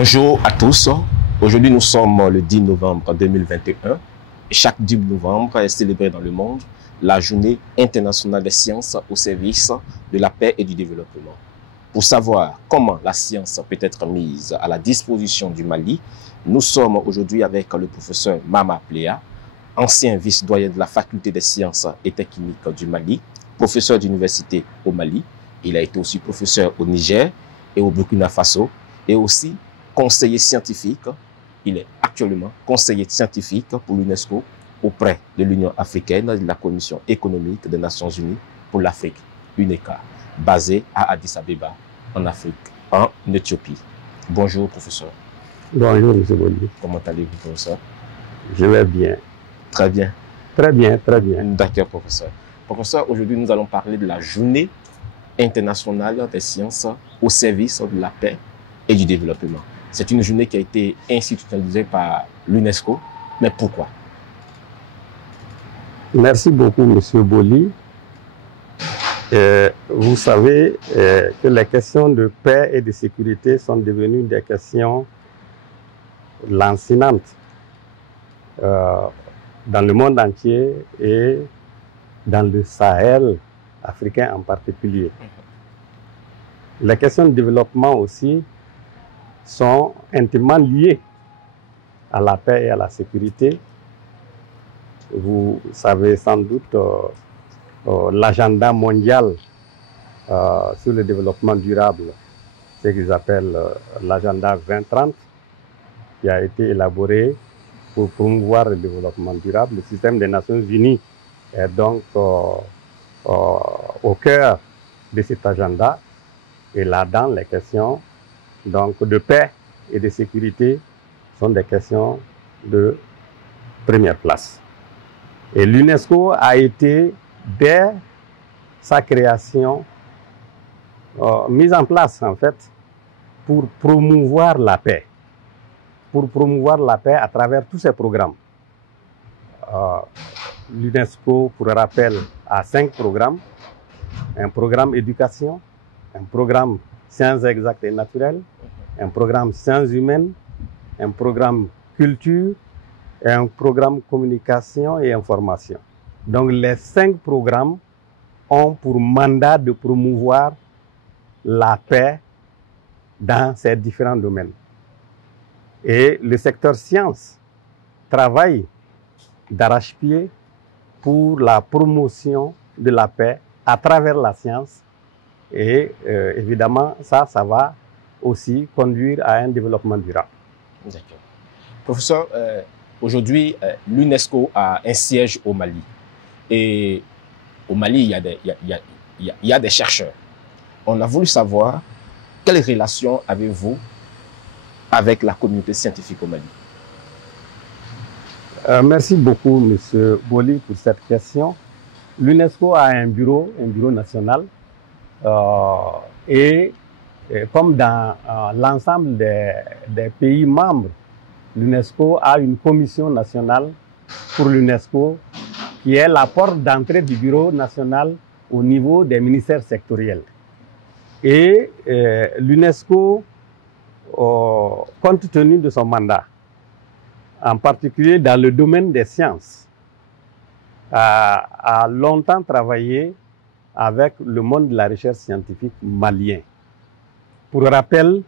Bonjour à tous. Aujourd'hui, nous sommes le 10 novembre 2021 et chaque 10 novembre est célébré dans le monde la Journée internationale des sciences au service de la paix et du développement. Pour savoir comment la science peut être mise à la disposition du Mali, nous sommes aujourd'hui avec le professeur Mama Pléa, ancien vice-doyen de la faculté des sciences et techniques du Mali, professeur d'université au Mali. Il a été aussi professeur au Niger et au Burkina Faso et aussi conseiller scientifique. Il est actuellement conseiller scientifique pour l'UNESCO auprès de l'Union africaine et de la Commission économique des Nations unies pour l'Afrique, UNECA, basée à Addis Abeba, en Afrique, en Éthiopie. Bonjour, professeur. Bonjour, M. Boli. Comment allez-vous, professeur? Je vais bien. Très bien. Très bien, très bien. D'accord, professeur. Professeur, aujourd'hui, nous allons parler de la Journée internationale des sciences au service de la paix et du développement. C'est une journée qui a été institutionnalisée par l'UNESCO. Mais pourquoi? Merci beaucoup, M. Boli. Vous savez que les questions de paix et de sécurité sont devenues des questions lancinantes dans le monde entier et dans le Sahel africain en particulier. Les questions de développement aussi sont intimement liées à la paix et à la sécurité. Vous savez sans doute l'agenda mondial sur le développement durable, ce qu'ils appellent l'agenda 2030, qui a été élaboré pour promouvoir le développement durable. Le système des Nations Unies est donc au cœur de cet agenda. Et là-dedans, les questions donc, de paix et de sécurité sont des questions de première place. Et l'UNESCO a été, dès sa création, mise en place, en fait, pour promouvoir la paix. Pour promouvoir la paix à travers tous ses programmes. L'UNESCO, pour rappel, a 5 programmes. Un programme éducation, un programme sciences exactes et naturelles, un programme sciences humaines, un programme culture et un programme communication et information. Donc les 5 programmes ont pour mandat de promouvoir la paix dans ces différents domaines. Et le secteur sciences travaille d'arrache-pied pour la promotion de la paix à travers la science. Et évidemment, ça va aussi conduire à un développement durable. D'accord. Professeur, aujourd'hui, l'UNESCO a un siège au Mali. Et au Mali, il y a des chercheurs. On a voulu savoir quelles relations avez-vous avec la communauté scientifique au Mali? Merci beaucoup, M. Boli, pour cette question. L'UNESCO a un bureau national. Et comme dans l'ensemble des pays membres, l'UNESCO a une commission nationale pour l'UNESCO qui est la porte d'entrée du bureau national au niveau des ministères sectoriels. Et l'UNESCO, compte tenu de son mandat, en particulier dans le domaine des sciences, a longtemps travaillé avec le monde de la recherche scientifique malien. Pour rappel,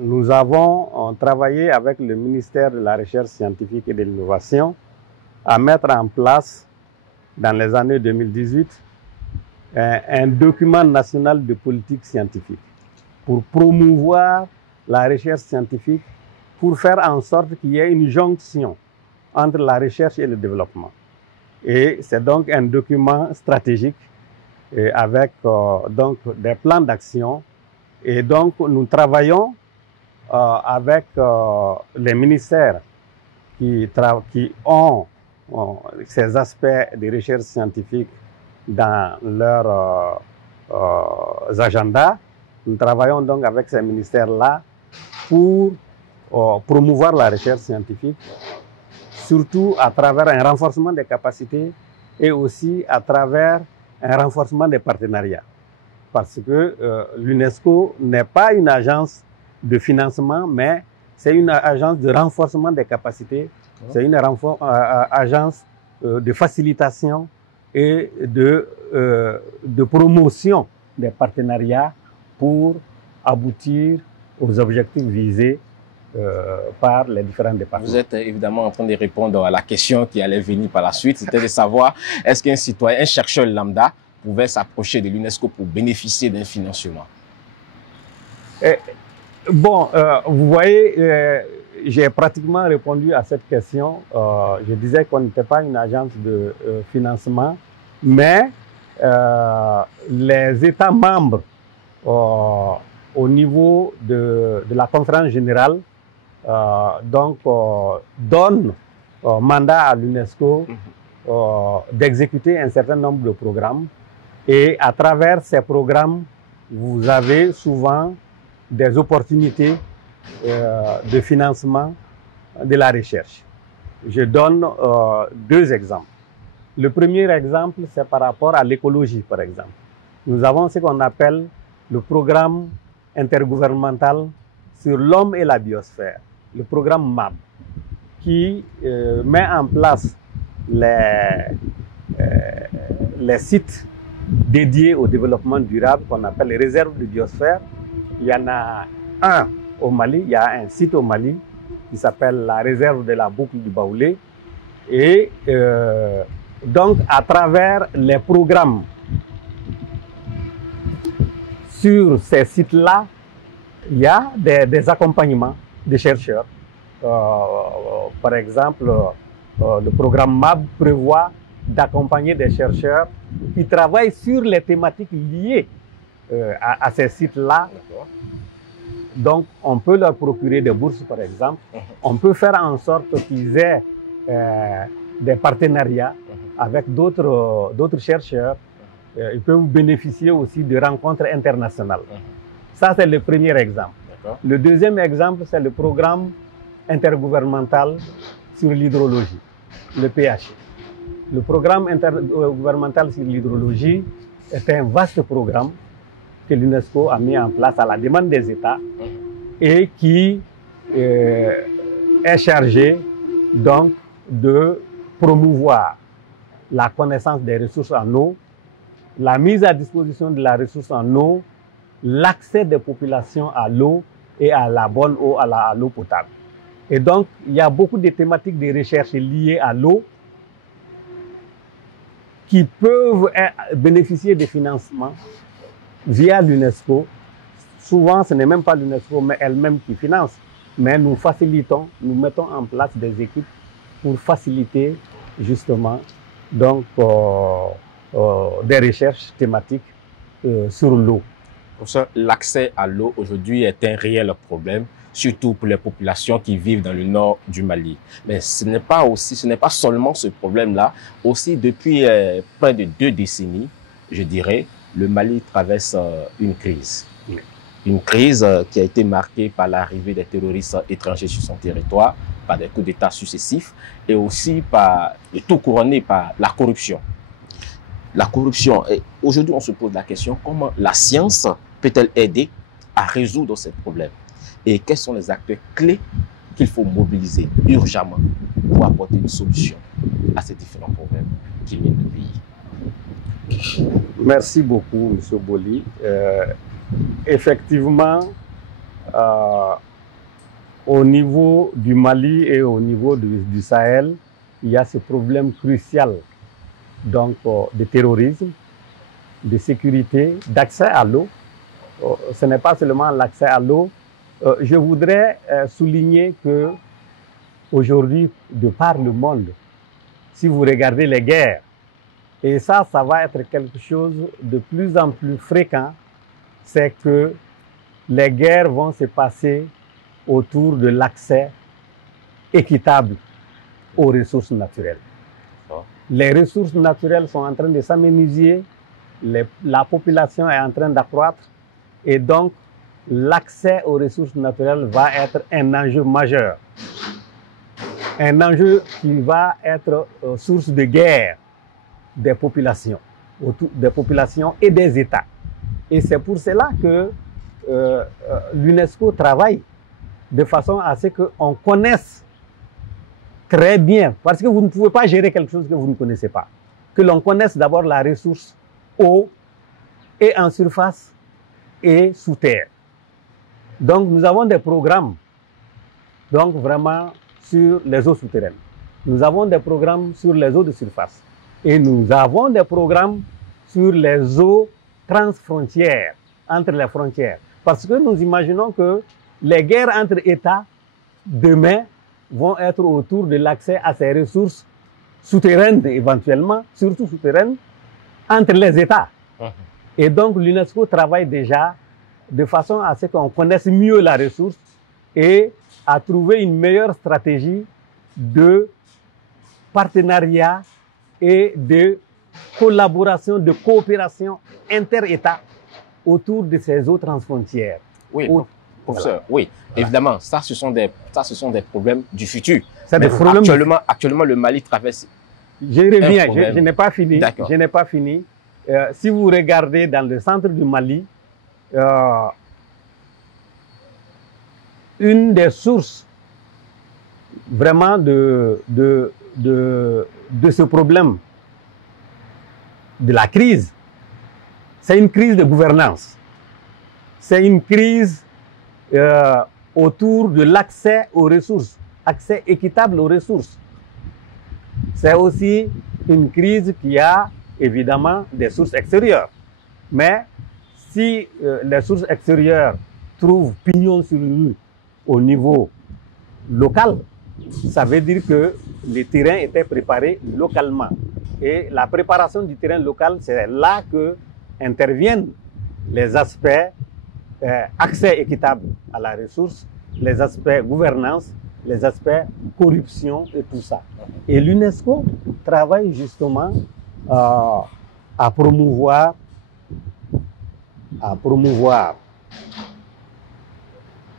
nous avons travaillé avec le ministère de la Recherche scientifique et de l'Innovation à mettre en place, dans les années 2018, un document national de politique scientifique pour promouvoir la recherche scientifique, pour faire en sorte qu'il y ait une jonction entre la recherche et le développement. Et c'est donc un document stratégique avec donc des plans d'action. Et donc nous travaillons avec les ministères qui ont ces aspects de recherche scientifique dans leurs agendas. Nous travaillons donc avec ces ministères-là pour promouvoir la recherche scientifique, surtout à travers un renforcement des capacités et aussi à travers un renforcement des partenariats. Parce que l'UNESCO n'est pas une agence de financement, mais c'est une agence de renforcement des capacités, c'est une agence de facilitation et de promotion des partenariats pour aboutir aux objectifs visés par les différents départements. Vous êtes évidemment en train de répondre à la question qui allait venir par la suite, c'était de savoir est-ce qu'un citoyen, un chercheur lambda pouvait s'approcher de l'UNESCO pour bénéficier d'un financement? Bon, vous voyez, j'ai pratiquement répondu à cette question. Je disais qu'on n'était pas une agence de financement, mais les États membres au niveau de la conférence générale donnent mandat à l'UNESCO d'exécuter un certain nombre de programmes. Et à travers ces programmes, vous avez souvent des opportunités de financement de la recherche. Je donne deux exemples. Le premier exemple, c'est par rapport à l'écologie, par exemple. Nous avons ce qu'on appelle le programme intergouvernemental sur l'homme et la biosphère, le programme MAB, qui met en place les sites dédiés au développement durable qu'on appelle les réserves de biosphère. Il y en a un au Mali, il y a un site au Mali qui s'appelle la réserve de la boucle du Baoulé. Et donc, à travers les programmes sur ces sites-là, il y a des accompagnements des chercheurs. Par exemple, le programme MAB prévoit d'accompagner des chercheurs qui travaillent sur les thématiques liées à ces sites-là. Donc, on peut leur procurer des bourses, par exemple. On peut faire en sorte qu'ils aient des partenariats avec d'autres chercheurs. Ils peuvent bénéficier aussi de rencontres internationales. Ça, c'est le premier exemple. Le deuxième exemple, c'est le programme intergouvernemental sur l'hydrologie, le PH. Le programme intergouvernemental sur l'hydrologie est un vaste programme que l'UNESCO a mis en place à la demande des États et qui est chargé donc de promouvoir la connaissance des ressources en eau, la mise à disposition de la ressource en eau, l'accès des populations à l'eau et à la bonne eau, à l'eau potable. Et donc, il y a beaucoup de thématiques de recherche liées à l'eau qui peuvent bénéficier de financements via l'UNESCO. Souvent, ce n'est même pas l'UNESCO, mais elle-même qui finance. Mais nous facilitons, nous mettons en place des équipes pour faciliter justement donc, des recherches thématiques sur l'eau. L'accès à l'eau aujourd'hui est un réel problème, surtout pour les populations qui vivent dans le nord du Mali. Mais ce n'est pas seulement ce problème-là. Aussi, depuis près de 2 décennies, je dirais, le Mali traverse une crise. Une crise qui a été marquée par l'arrivée des terroristes étrangers sur son territoire, par des coups d'État successifs et aussi par le tout couronné par la corruption. La corruption. Aujourd'hui, on se pose la question, comment la science peut-elle aider à résoudre ces problèmes? Et quels sont les acteurs clés qu'il faut mobiliser urgemment pour apporter une solution à ces différents problèmes qui minent le pays? Merci beaucoup, M. Boli. Effectivement, au niveau du Mali et au niveau du Sahel, il y a ce problème crucial donc, de terrorisme, de sécurité, d'accès à l'eau. Ce n'est pas seulement l'accès à l'eau. Je voudrais souligner que aujourd'hui, de par le monde, si vous regardez les guerres, et ça va être quelque chose de plus en plus fréquent, c'est que les guerres vont se passer autour de l'accès équitable aux ressources naturelles. Les ressources naturelles sont en train de s'améniser, la population est en train d'accroître et donc l'accès aux ressources naturelles va être un enjeu majeur. Un enjeu qui va être source de guerre des populations et des États. Et c'est pour cela que l'UNESCO travaille de façon à ce qu'on connaisse très bien, parce que vous ne pouvez pas gérer quelque chose que vous ne connaissez pas. Que l'on connaisse d'abord la ressource eau et en surface et sous terre. Donc nous avons des programmes donc vraiment sur les eaux souterraines. Nous avons des programmes sur les eaux de surface. Et nous avons des programmes sur les eaux transfrontières, entre les frontières. Parce que nous imaginons que les guerres entre États, demain, vont être autour de l'accès à ces ressources souterraines, éventuellement, surtout souterraines, entre les États. Et donc l'UNESCO travaille déjà de façon à ce qu'on connaisse mieux la ressource et à trouver une meilleure stratégie de partenariat et de collaboration, de coopération inter-État autour de ces eaux transfrontières. Oui, professeur, voilà. Évidemment, ça ce sont des problèmes du futur. Actuellement, le Mali traverse. Je reviens, je n'ai pas fini. Je n'ai pas fini. Si vous regardez dans le centre du Mali, une des sources vraiment de ce problème, de la crise, c'est une crise de gouvernance. C'est une crise autour de l'accès aux ressources, accès équitable aux ressources. C'est aussi une crise qui a évidemment des sources extérieures. Mais si les sources extérieures trouvent pignon sur rue au niveau local, ça veut dire que les terrains étaient préparés localement. Et la préparation du terrain local, c'est là que interviennent les aspects accès équitable à la ressource, les aspects gouvernance, les aspects corruption et tout ça. Et l'UNESCO travaille justement à promouvoir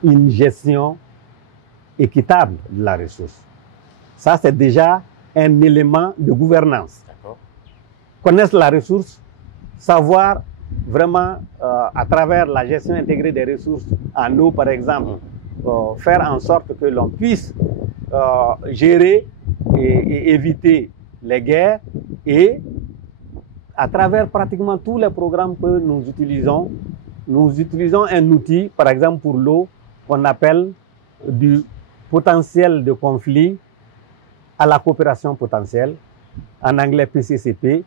une gestion équitable de la ressource. Ça, c'est déjà un élément de gouvernance. Connaître la ressource, savoir vraiment, à travers la gestion intégrée des ressources en eau, par exemple, faire en sorte que l'on puisse gérer et éviter les guerres, et à travers pratiquement tous les programmes que nous utilisons un outil, par exemple pour l'eau, qu'on appelle du potentiel de conflit à la coopération potentielle, en anglais PCCP,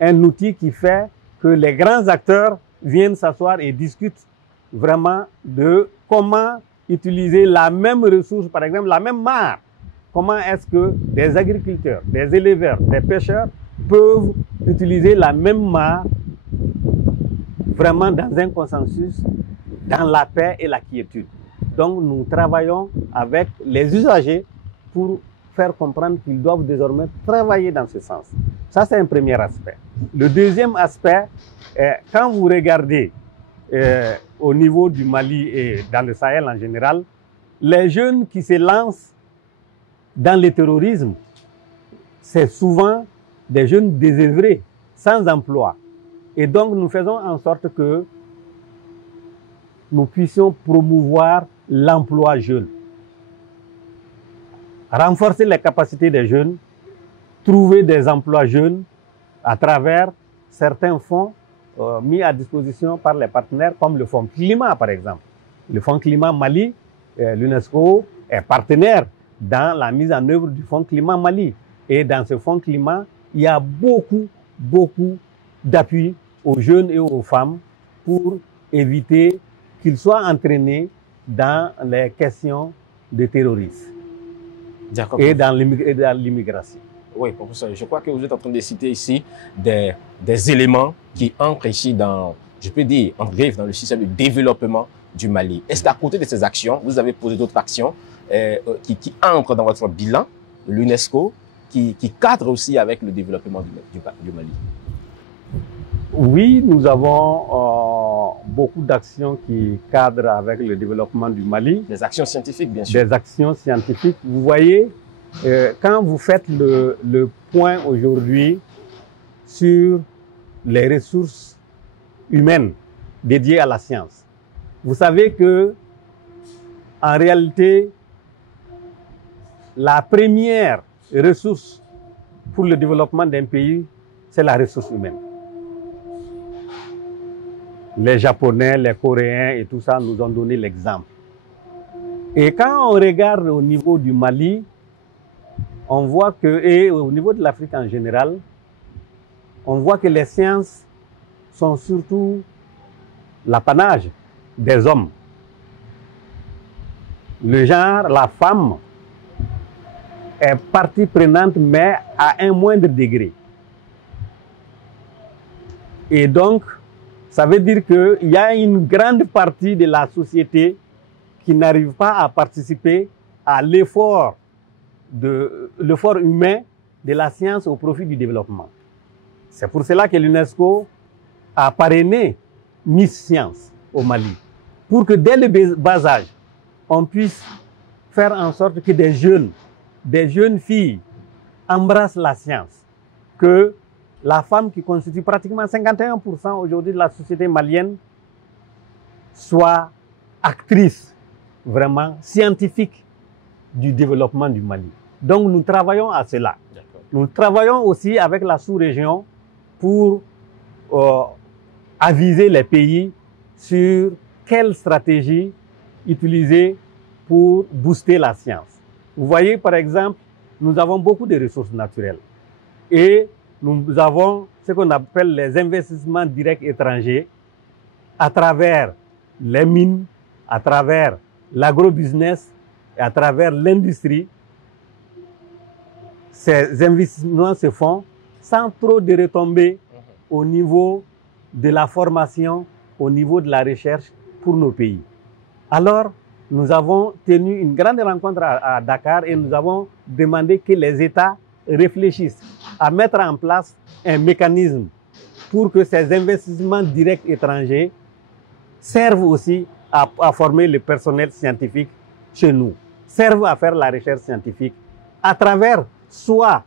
un outil qui fait que les grands acteurs viennent s'asseoir et discutent vraiment de comment utiliser la même ressource, par exemple la même mare. Comment est-ce que des agriculteurs, des éleveurs, des pêcheurs peuvent utiliser la même mare vraiment dans un consensus, dans la paix et la quiétude. Donc nous travaillons avec les usagers pour faire comprendre qu'ils doivent désormais travailler dans ce sens. Ça, c'est un premier aspect. Le deuxième aspect, quand vous regardez au niveau du Mali et dans le Sahel en général, les jeunes qui se lancent dans le terrorisme, c'est souvent des jeunes désœuvrés, sans emploi. Et donc, nous faisons en sorte que nous puissions promouvoir l'emploi jeune. Renforcer les capacités des jeunes, trouver des emplois jeunes à travers certains fonds mis à disposition par les partenaires, comme le Fonds Climat, par exemple. Le Fonds Climat Mali, l'UNESCO est partenaire dans la mise en œuvre du Fonds Climat Mali. Et dans ce Fonds Climat, il y a beaucoup d'appui aux jeunes et aux femmes pour éviter qu'ils soient entraînés dans les questions de terrorisme et dans l'immigration. Oui, professeur, je crois que vous êtes en train de citer ici des éléments qui entrent ici dans, je peux dire, en grève dans le système de développement du Mali. Est-ce qu'à côté de ces actions, vous avez posé d'autres actions qui entrent dans votre bilan, l'UNESCO, qui cadrent aussi avec le développement du Mali? Oui, nous avons beaucoup d'actions qui cadrent avec le développement du Mali. Des actions scientifiques, bien sûr. Des actions scientifiques. Vous voyez, quand vous faites le point aujourd'hui sur les ressources humaines dédiées à la science, Vous savez que, en réalité, la première ressource pour le développement d'un pays, c'est la ressource humaine. Les Japonais, les Coréens et tout ça nous ont donné l'exemple. Et quand on regarde au niveau du Mali, on voit que, et au niveau de l'Afrique en général, on voit que les sciences sont surtout l'apanage des hommes. Le genre, la femme, est partie prenante, mais à un moindre degré. Et donc, ça veut dire qu'il y a une grande partie de la société qui n'arrive pas à participer à l'effort humain de la science au profit du développement. C'est pour cela que l'UNESCO a parrainé Miss Science au Mali, pour que dès le bas âge, on puisse faire en sorte que des jeunes filles embrassent la science, que la femme qui constitue pratiquement 51% aujourd'hui de la société malienne soit actrice vraiment scientifique du développement du Mali. Donc nous travaillons à cela. Nous travaillons aussi avec la sous-région pour aviser les pays sur quelle stratégie utiliser pour booster la science. Vous voyez, par exemple, nous avons beaucoup de ressources naturelles et nous avons ce qu'on appelle les investissements directs étrangers à travers les mines, à travers l'agrobusiness et à travers l'industrie. Ces investissements se font sans trop de retombées au niveau de la formation, au niveau de la recherche pour nos pays. Alors, nous avons tenu une grande rencontre à Dakar et nous avons demandé que les États réfléchissent à mettre en place un mécanisme pour que ces investissements directs étrangers servent aussi à former le personnel scientifique chez nous, servent à faire la recherche scientifique à travers soit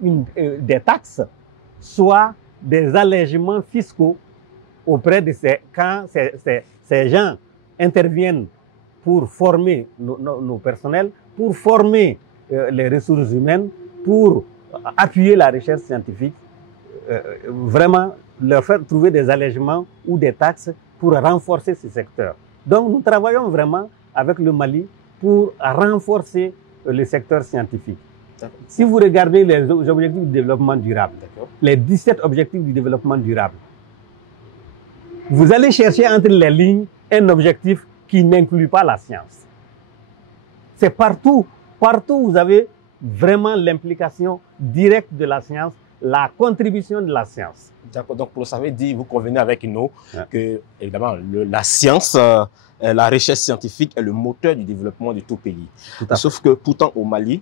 des taxes, soit des allègements fiscaux auprès de quand ces gens interviennent pour former nos personnels, pour former les ressources humaines, pour appuyer la recherche scientifique, vraiment leur faire trouver des allègements ou des taxes pour renforcer ce secteur. Donc nous travaillons vraiment avec le Mali pour renforcer le secteur scientifique. Si vous regardez les objectifs du développement durable, les 17 objectifs du développement durable, vous allez chercher entre les lignes un objectif qui n'inclut pas la science. C'est partout où vous avez vraiment l'implication directe de la science, la contribution de la science. D'accord, donc pour ça veut dire, vous convenez avec nous que, évidemment, la science, la recherche scientifique est le moteur du développement de tout pays. Sauf que pourtant au Mali,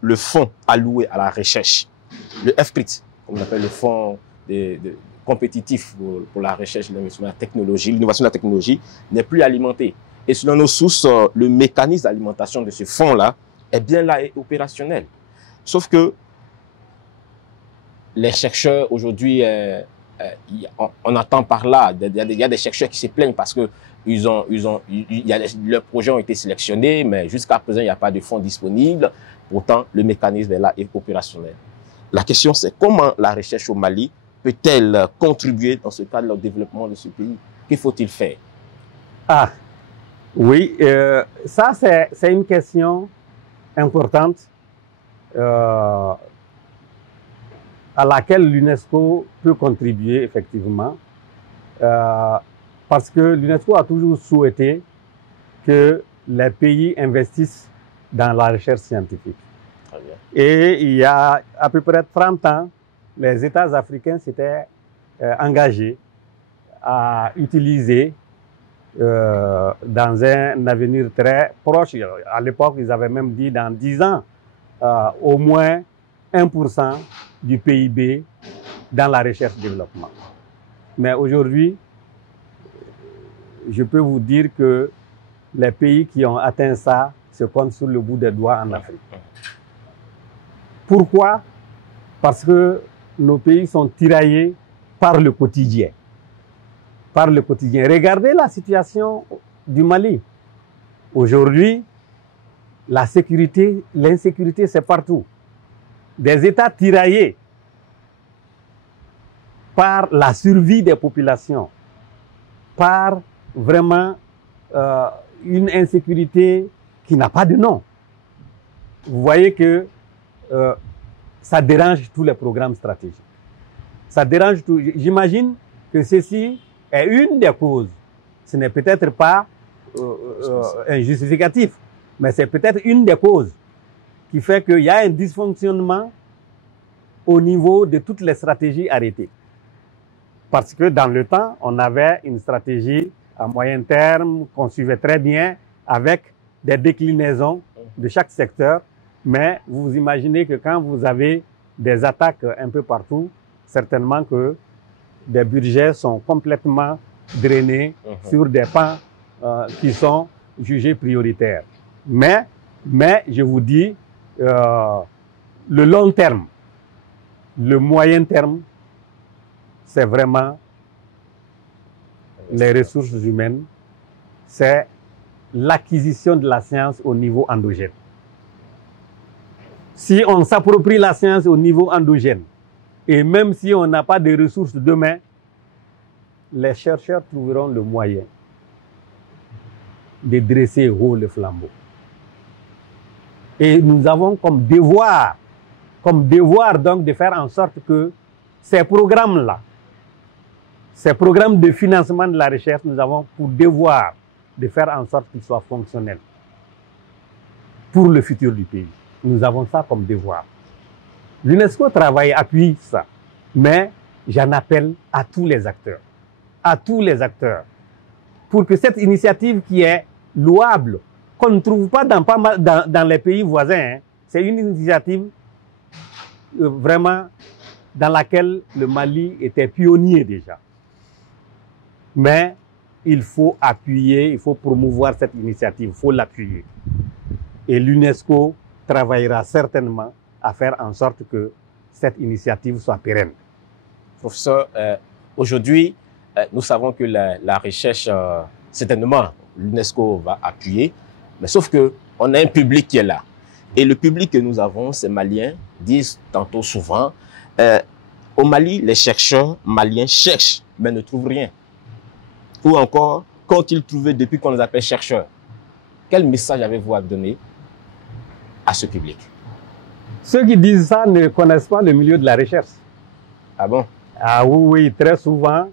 le fonds alloué à la recherche, le FPRIT, comme on appelle le fonds compétitif pour la recherche, l'innovation, la technologie, l'innovation de la technologie, n'est plus alimenté. Et selon nos sources, le mécanisme d'alimentation de ce fonds-là est bien là et opérationnel. Sauf que les chercheurs aujourd'hui, on entend par là, il y a des chercheurs qui se plaignent parce que leurs projets ont été sélectionnés, mais jusqu'à présent, il n'y a pas de fonds disponibles. Pourtant, le mécanisme est là et opérationnel. La question, c'est comment la recherche au Mali peut-elle contribuer dans ce cadre au développement de ce pays? Que faut-il faire? Ah, oui, ça c'est une question importante à laquelle l'UNESCO peut contribuer effectivement, parce que l'UNESCO a toujours souhaité que les pays investissent dans la recherche scientifique. Très bien. Et il y a à peu près 30 ans, les États africains s'étaient engagés à utiliser dans un avenir très proche, à l'époque ils avaient même dit dans 10 ans, au moins 1% du PIB dans la recherche-développement. Mais aujourd'hui, je peux vous dire que les pays qui ont atteint ça se comptent sur le bout des doigts en Afrique. Pourquoi? Parce que nos pays sont tiraillés par le quotidien. par le quotidien. Regardez la situation du Mali. Aujourd'hui, la sécurité, l'insécurité, c'est partout. Des États tiraillés par la survie des populations, par vraiment une insécurité qui n'a pas de nom. Vous voyez que ça dérange tous les programmes stratégiques. Ça dérange tout. J'imagine que ceci est une des causes. Ce n'est peut-être pas un justificatif, mais c'est peut-être une des causes qui fait qu'il y a un dysfonctionnement au niveau de toutes les stratégies arrêtées. Parce que dans le temps, on avait une stratégie à moyen terme qu'on suivait très bien avec des déclinaisons de chaque secteur. Mais vous imaginez que quand vous avez des attaques un peu partout, certainement que des budgets sont complètement drainés sur des pans qui sont jugés prioritaires. Mais je vous dis, le long terme, le moyen terme, c'est vraiment les ressources humaines, c'est l'acquisition de la science au niveau endogène. Si on s'approprie la science au niveau endogène, et même si on n'a pas de ressources demain, les chercheurs trouveront le moyen de dresser haut le flambeau. Et nous avons comme devoir donc de faire en sorte que ces programmes-là, ces programmes de financement de la recherche, nous avons pour devoir de faire en sorte qu'ils soient fonctionnels pour le futur du pays. Nous avons ça comme devoir. L'UNESCO travaille, appuie ça, mais j'en appelle à tous les acteurs, pour que cette initiative qui est louable, qu'on ne trouve pas dans les pays voisins, hein, c'est une initiative vraiment dans laquelle le Mali était pionnier déjà. Mais il faut appuyer, il faut promouvoir cette initiative, il faut l'appuyer. Et l'UNESCO travaillera certainement à faire en sorte que cette initiative soit pérenne. Professeur, aujourd'hui, nous savons que la recherche, certainement, l'UNESCO va appuyer, mais sauf qu'on a un public qui est là. Et le public que nous avons, ces Maliens, disent tantôt souvent, au Mali, les chercheurs maliens cherchent, mais ne trouvent rien. Ou encore, qu'ont-ils trouvé depuis qu'on les appelle chercheurs? Quel message avez-vous à donner à ce public? Ceux qui disent ça ne connaissent pas le milieu de la recherche. Ah bon? Ah oui, très souvent,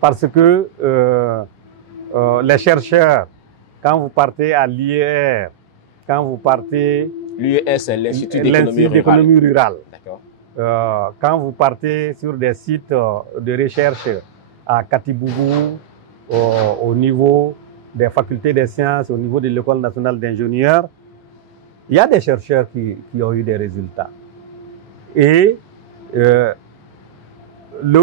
parce que les chercheurs, quand vous partez à l'IER, quand vous partez... L'IER, c'est l'Institut d'économie rurale. D'accord. Quand vous partez sur des sites de recherche à Katibougou, au niveau des facultés des sciences, au niveau de l'École nationale d'ingénieurs, il y a des chercheurs qui ont eu des résultats. Et le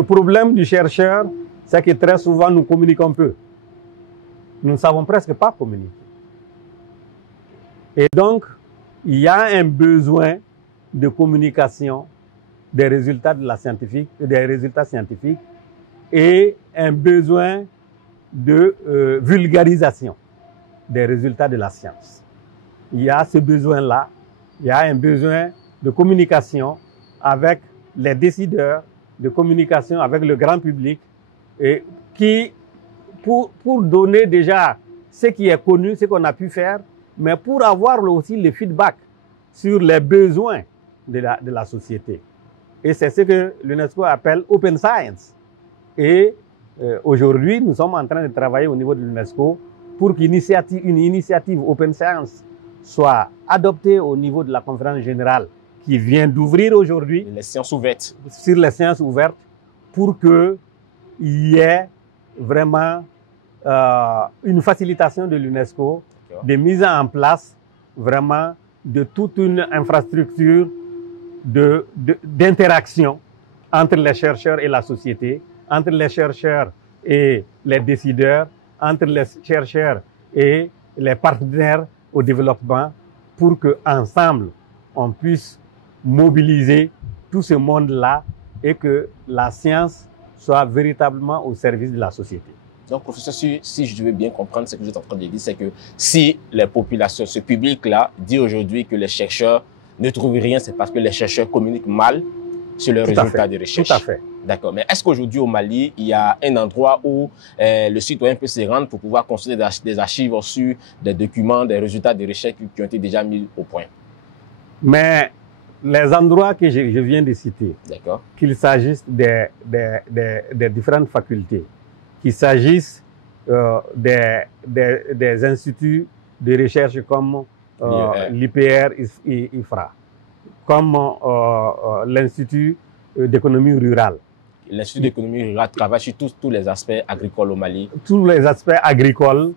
problème du chercheur, c'est que très souvent, nous communiquons peu. Nous ne savons presque pas communiquer. Et donc, il y a un besoin de communication des résultats scientifiques et un besoin de vulgarisation des résultats de la science. Il y a ce besoin-là, il y a un besoin de communication avec les décideurs, de communication avec le grand public, et qui, pour donner déjà ce qui est connu, ce qu'on a pu faire, mais pour avoir aussi le feedback sur les besoins de la société. Et c'est ce que l'UNESCO appelle Open Science. Et aujourd'hui, nous sommes en train de travailler au niveau de l'UNESCO pour qu'une initiative Open Science soit adoptée au niveau de la conférence générale qui vient d'ouvrir aujourd'hui. Les sciences ouvertes. Sur les sciences ouvertes, pour qu'il y ait vraiment une facilitation de l'UNESCO, de mise en place vraiment de toute une infrastructure d'interaction entre les chercheurs et la société, entre les chercheurs et les décideurs, entre les chercheurs et les partenaires au développement, pour qu'ensemble, on puisse mobiliser tout ce monde-là et que la science soit véritablement au service de la société. Donc, professeur, si je veux bien comprendre ce que vous êtes en train de dire, c'est que si les populations, ce public-là, dit aujourd'hui que les chercheurs ne trouvent rien, c'est parce que les chercheurs communiquent mal sur les résultats des recherches. Tout à fait. D'accord. Mais est-ce qu'aujourd'hui, au Mali, il y a un endroit où le citoyen peut se rendre pour pouvoir consulter des archives sur des documents, des résultats des recherches qui ont été déjà mis au point? Mais les endroits que je viens de citer, qu'il s'agisse des différentes facultés, qu'il s'agisse des instituts de recherche comme l'IPR, IFRA, comme l'Institut d'économie rurale. L'Institut d'économie rurale travaille sur tous les aspects agricoles au Mali. Tous les aspects agricoles,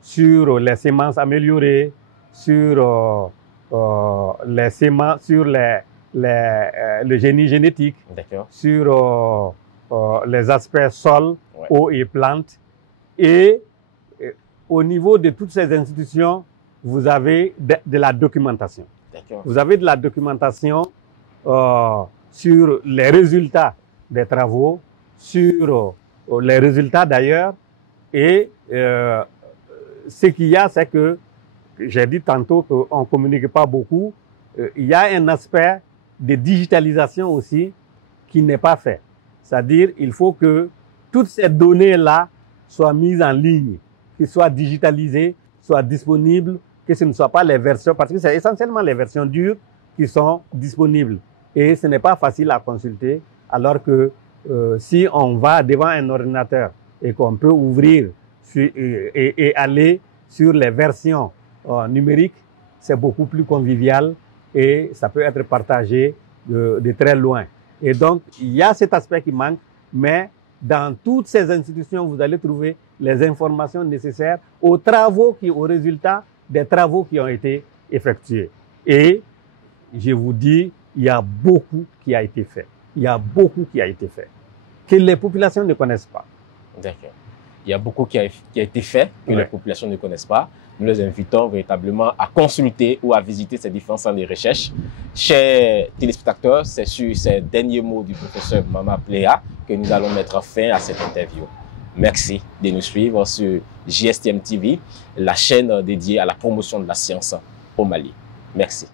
sur les semences améliorées, sur les semences, sur le génie génétique, sur les aspects sol, eau et plantes. Et au niveau de toutes ces institutions, vous avez de la documentation. Vous avez de la documentation sur les résultats des travaux, sur les résultats d'ailleurs. Et ce qu'il y a, c'est que, j'ai dit tantôt qu'on ne communique pas beaucoup, il y a un aspect de digitalisation aussi qui n'est pas fait. C'est-à-dire il faut que toutes ces données-là soient mises en ligne, qu'elles soient digitalisées, soient disponibles, que ce ne soient pas les versions, parce que c'est essentiellement les versions dures qui sont disponibles. Et ce n'est pas facile à consulter, alors que si on va devant un ordinateur et qu'on peut ouvrir et aller sur les versions numériques, c'est beaucoup plus convivial et ça peut être partagé de très loin. Et donc, il y a cet aspect qui manque, mais dans toutes ces institutions, vous allez trouver les informations nécessaires aux résultats des travaux qui ont été effectués. Et je vous dis, il y a beaucoup qui a été fait. Il y a beaucoup qui a été fait, que les populations ne connaissent pas. D'accord. Il y a beaucoup qui a été fait, que les populations ne connaissent pas. Nous les invitons véritablement à consulter ou à visiter ces différents centres de recherche. Chers téléspectateurs, c'est sur ces derniers mots du professeur Mama Pléa que nous allons mettre fin à cette interview. Merci de nous suivre sur JSTM TV, la chaîne dédiée à la promotion de la science au Mali. Merci.